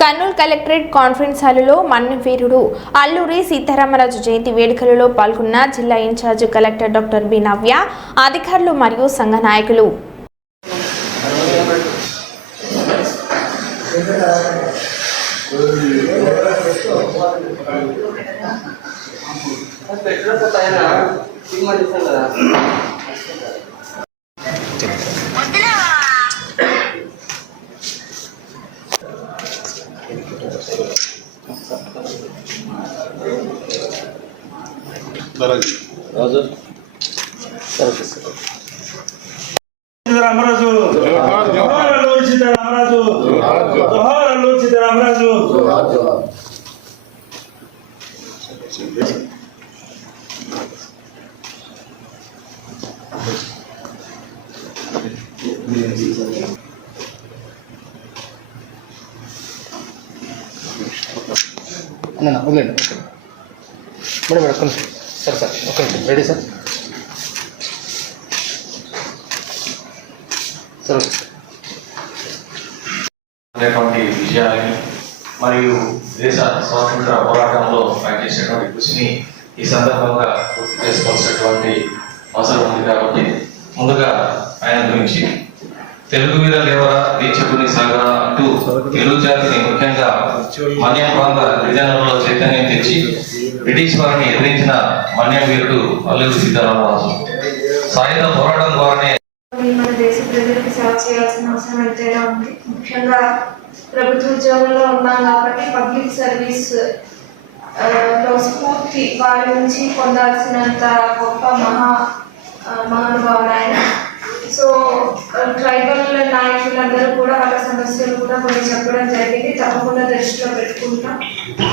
Kurnool collectorate conference హాలులో మన్నవీరుడు అల్లూరి సీతారామరాజు జయంతి వేడుకలలో పాల్గొన్న జిల్లా in charge collector doctor B Navya అధికారులు మరియు సంఘ నాయకులు. రాజు సీతారామరాజు జోహార్ అల్లూరి సీతారామరాజు జోహార్ అల్లూరి సీతారామరాజు నేను వదిలేండి మేడం మేడం కొంచెం సరే సార్ ఓకే రెడీ సార్. సరే అనేటువంటి విజయాలని మరియు దేశ స్వాతంత్ర పోరాటంలో ఆయన కృషిని ఈ సందర్భంగా గుర్తు చేసుకోవాల్సినటువంటి అవసరం ఉంది కాబట్టి ముందుగా ఆయన గురించి తెలుగు మీద లేవరా? దీక్షకుని సాగరా అంటూ తెలుగు జాతిని ముఖ్యంగా మన్యం ప్రాంత గిరిజనులలో చైతన్యం తెచ్చి బ్రిటిష్ వారిని ఎదిరించిన మన్యం వీరుడు అల్లూరి సీతారామరాజు. సాయుధ పోరాటం ద్వారానే మన దేశ ప్రజలకు సేవ చేయాల్సిన అవసరం ఎంతైనా ఉంది. ముఖ్యంగా ప్రభుత్వ ఉద్యోగంలో ఉన్నాం కాబట్టి పబ్లిక్ సర్వీస్లో స్ఫూర్తి వారి నుంచి పొందాల్సినంత గొప్ప మహా ఆ, మహానుభావుడు ఆయన సో ట్రైబల్ నాయకులందరూ కూడా వాళ్ళ సమస్యలు కూడా కొన్ని చెప్పడం జరిగింది. తప్పకుండా దృష్టిలో పెట్టుకుంటాం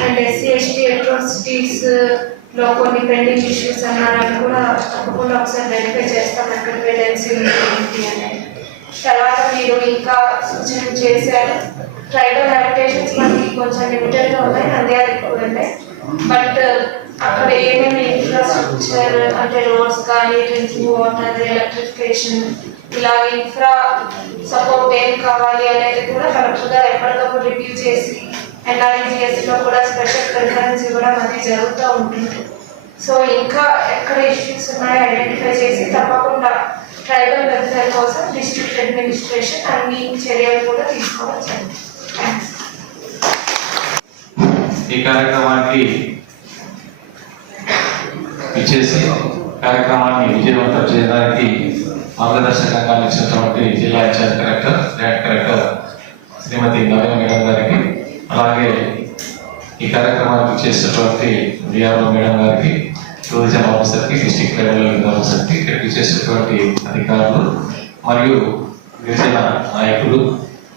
అండ్ ఎస్సీ ఎస్టీ అట్రాసిటీస్లో కొన్ని పెండింగ్ ఇష్యూస్ అన్నారని కూడా తప్పకుండా ఒకసారి వెరిఫై చేస్తాం. అక్కడ వేడెన్సీ ఏంటి అనేది. తర్వాత మీరు ఇంకా సూచన చేశారు. ట్రైబల్ హ్యాబిటేషన్స్ మనకి కొంచెం లిమిటెడ్గా ఉన్నాయి అదే ఎక్కువ బట్ అక్కడ ఏమేమి అంటే రోడ్స్ కానీ డ్రింకింగ్ వాటర్ ఎలక్ట్రిఫికేషన్ ఇలా ఇన్ఫ్రా సపోర్ట్ ఏం కావాలి అనేది కూడా కలెక్టర్ ఎప్పటికప్పుడు రివ్యూ చేసి ఎన్ఆర్ఈజిఎస్లో కూడా స్పెషల్ ప్రిఫరెన్స్ ఇవ్వడం అది జరుగుతూ ఉంటుంది. సో ఇంకా ఎక్కడ ఇష్యూస్ ఉన్నాయో ఐడెంటిఫై చేసి తప్పకుండా ట్రైబల్ వెల్ఫేర్ కోసం డిస్ట్రిక్ట్ అడ్మినిస్ట్రేషన్ అన్ని చర్యలు కూడా తీసుకోవచ్చు ఈ కార్యక్రమానికి ఇచ్చేసి కార్యక్రమాన్ని విజయవంతం చేయడానికి మార్గదర్శకంగా ఇచ్చినటువంటి జిల్లా in-charge collector joint collector Shrimati Naveena madam గారికి అలాగే ఈ కార్యక్రమానికి చేసినటువంటి విఆర్ఓ మేడం గారికి టూరిజం ఆఫీసర్కి డిస్ట్రిక్ట్ లెవెల్ ఆఫీసర్కి ఇక్కడ చేసినటువంటి అధికారులు మరియు గిరిజన నాయకులు